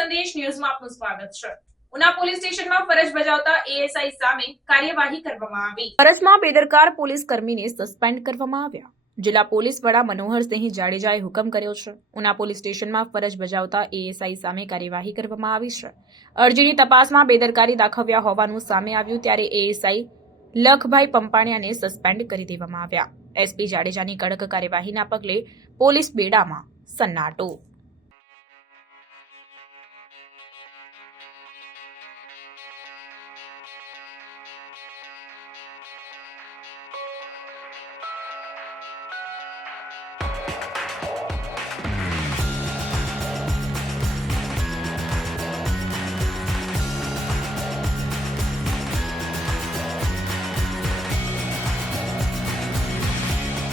સંદેશ ન્યૂઝમાં આપનું સ્વાગત છે. ઉના પોલીસ સ્ટેશનમાં ફરજ બજાવતા એએસઆઈ સામે કાર્યવાહી કરવામાં આવી. ફરજમાં બેદરકાર પોલીસ કર્મીને સસ્પેન્ડ કરવામાં આવ્યા. જિલ્લા પોલીસ વડા મનોહરસિંહ જાડેજાએ હુકમ કર્યો છે. ઉના પોલીસ સ્ટેશનમાં ફરજ બજાવતા એએસઆઈ સામે કાર્યવાહી કરવામાં આવી છે. અરજીની તપાસમાં બેદરકારી દાખવ્યા હોવાનું સામે આવ્યું ત્યારે એએસઆઈ લખભાઈ પંપાણિયાને સસ્પેન્ડ કરી દેવામાં આવ્યા. એસપી જાડેજાની કડક કાર્યવાહીના પગલે પોલીસ બેડામાં સન્નાટો